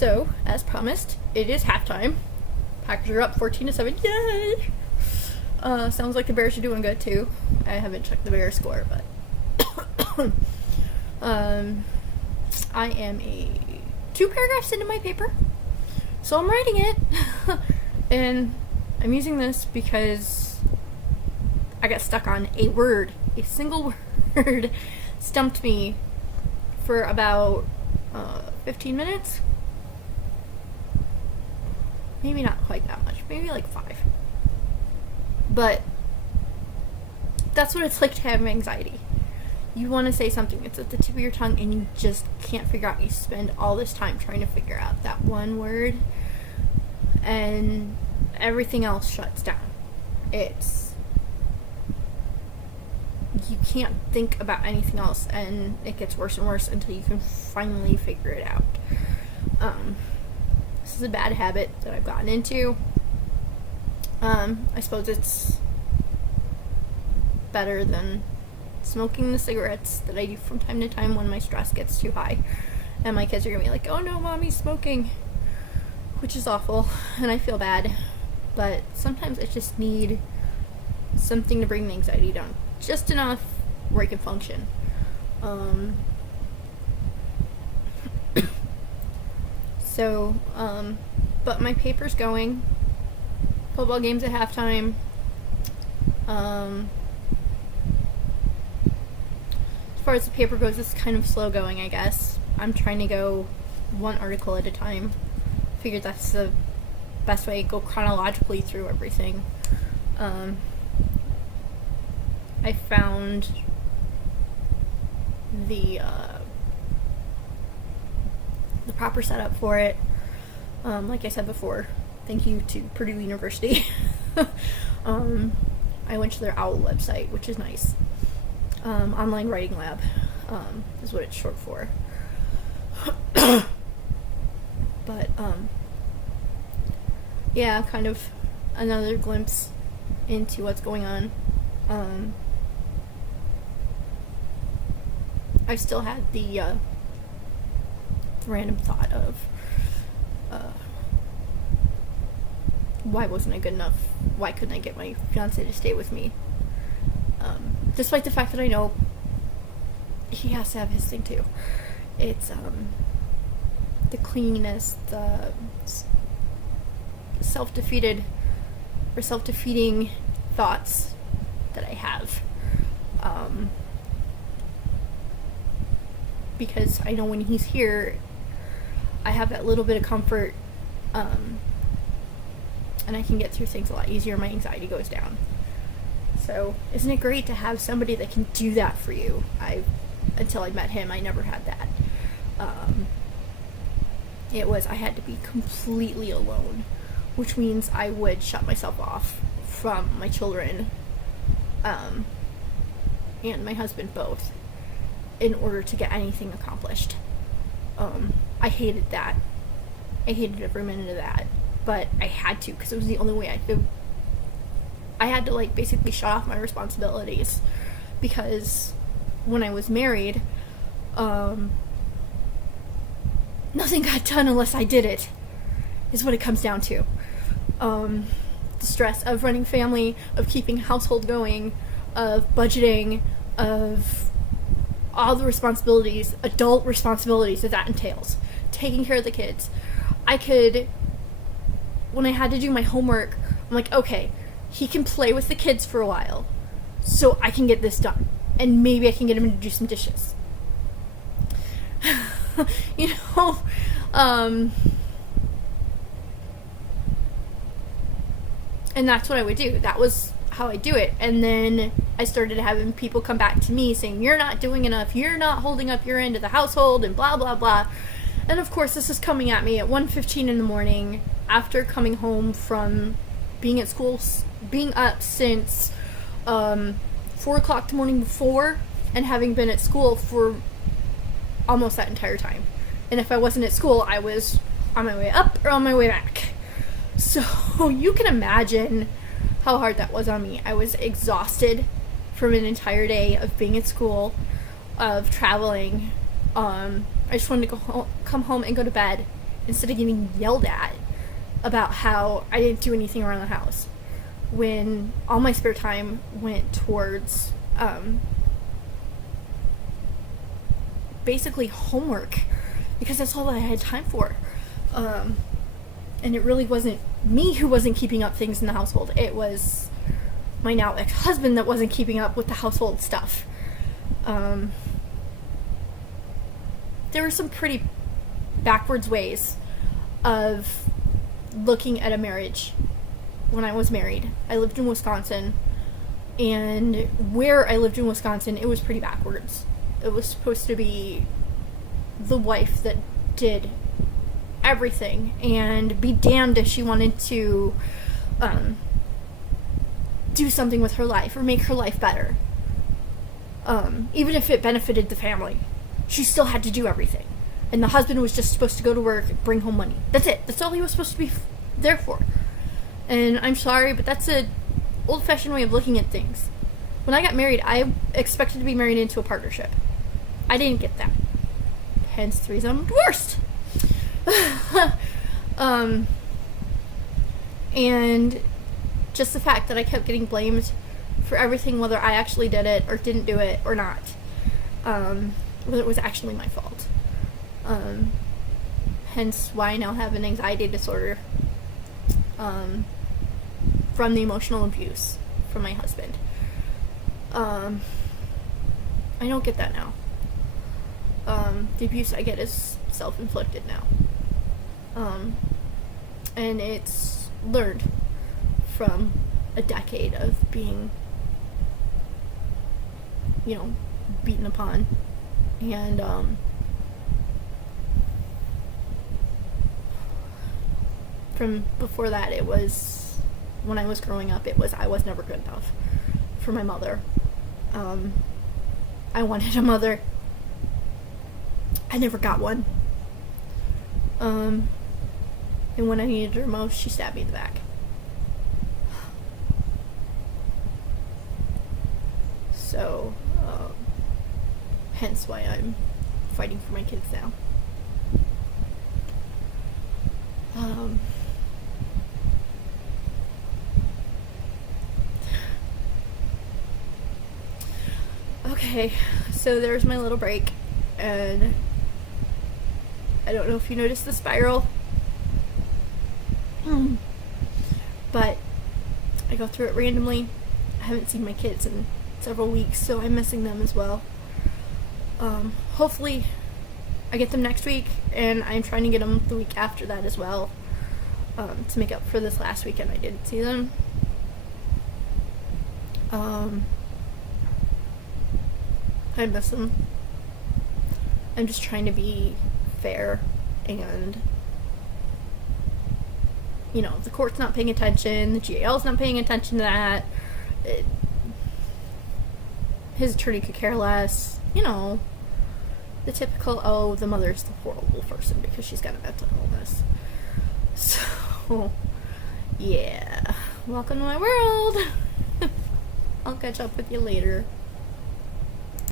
So, as promised, it is halftime. Packers are up 14-7. Yay! Sounds like the Bears are doing good too. I haven't checked the Bears score, but I am 2 paragraphs into my paper, so I'm writing it, and I'm using this because I got stuck on a word. A single word stumped me for about 15 minutes. Maybe not quite that much. Maybe like 5. But that's what it's like to have anxiety. You want to say something, it's at the tip of your tongue, and you just can't figure out. You spend all this time trying to figure out that one word, and everything else shuts down. You can't think about anything else, and it gets worse and worse until you can finally figure it out. This is a bad habit that I've gotten into. I suppose it's better than smoking the cigarettes that I do from time to time when my stress gets too high. And my kids are gonna be like, oh no, mommy's smoking, which is awful, and I feel bad. But sometimes I just need something to bring the anxiety down. Just enough where I can function. But my paper's going. Football game's at halftime. As far as the paper goes, it's kind of slow going, I guess. I'm trying to go one article at a time. Figured that's the best way to go chronologically through everything. I found the proper setup for it. Like I said before, thank you to Purdue University. I went to their OWL website, which is nice. Online Writing Lab is what it's short for. But, yeah, kind of another glimpse into what's going on. I still had the random thought of why wasn't I good enough? Why couldn't I get my fiance to stay with me? Despite the fact that I know he has to have his thing too. It's the clinginess, the self-defeating thoughts that I have. Because I know when he's here, I have that little bit of comfort, and I can get through things a lot easier. My anxiety goes down. So, isn't it great to have somebody that can do that for you? Until I met him, I never had that. I had to be completely alone, which means I would shut myself off from my children, and my husband both, in order to get anything accomplished. I hated that. I hated every minute of that. But I had to, because it was the only way I could. I had to, basically shut off my responsibilities. Because when I was married, nothing got done unless I did it, is what it comes down to. The stress of running family, of keeping household going, of budgeting, of all the responsibilities, adult responsibilities that entails. Taking care of the kids. When I had to do my homework, I'm like, okay, he can play with the kids for a while, so I can get this done. And maybe I can get him to do some dishes. And that's what I would do. That was how I do it. And then I started having people come back to me saying, you're not doing enough, you're not holding up your end of the household, and blah, blah, blah. And of course, this is coming at me at 1:15 in the morning after coming home from being at school, being up since 4 o'clock the morning before, and having been at school for almost that entire time. And if I wasn't at school, I was on my way up or on my way back. So you can imagine how hard that was on me. I was exhausted from an entire day of being at school, of traveling. I just wanted to come home and go to bed instead of getting yelled at about how I didn't do anything around the house, when all my spare time went towards basically homework, because that's all that I had time for. And it really wasn't me who wasn't keeping up things in the household. It was my now ex-husband that wasn't keeping up with the household stuff. There were some pretty backwards ways of looking at a marriage when I was married. I lived in Wisconsin, and where I lived in Wisconsin, it was pretty backwards. It was supposed to be the wife that did everything, and be damned if she wanted to do something with her life or make her life better. Even if it benefited the family, she still had to do everything. And the husband was just supposed to go to work, bring home money. That's it. That's all he was supposed to be there for. And I'm sorry, but that's an old-fashioned way of looking at things. When I got married, I expected to be married into a partnership. I didn't get that. Hence the reason I'm divorced. And just the fact that I kept getting blamed for everything, whether I actually did it or didn't do it or not, whether it was actually my fault. Hence why I now have an anxiety disorder from the emotional abuse from my husband. I don't get that now. The abuse I get is self-inflicted now. And it's learned from a decade of being, beaten upon. And, from before that, it was, when I was growing up, it was, I was never good enough for my mother. I wanted a mother. I never got one. And when I needed her most, she stabbed me in the back. So, hence why I'm fighting for my kids now. Okay, so there's my little break, and I don't know if you noticed the spiral, but I go through it randomly. I haven't seen my kids in several weeks, so I'm missing them as well. Hopefully I get them next week, and I'm trying to get them the week after that as well, to make up for this last weekend I didn't see them. I miss them. I'm just trying to be fair, and the court's not paying attention, the GAL's not paying attention to that, his attorney could care less, the typical, the mother's the horrible person because she's got a mental illness. So, yeah, welcome to my world. I'll catch up with you later.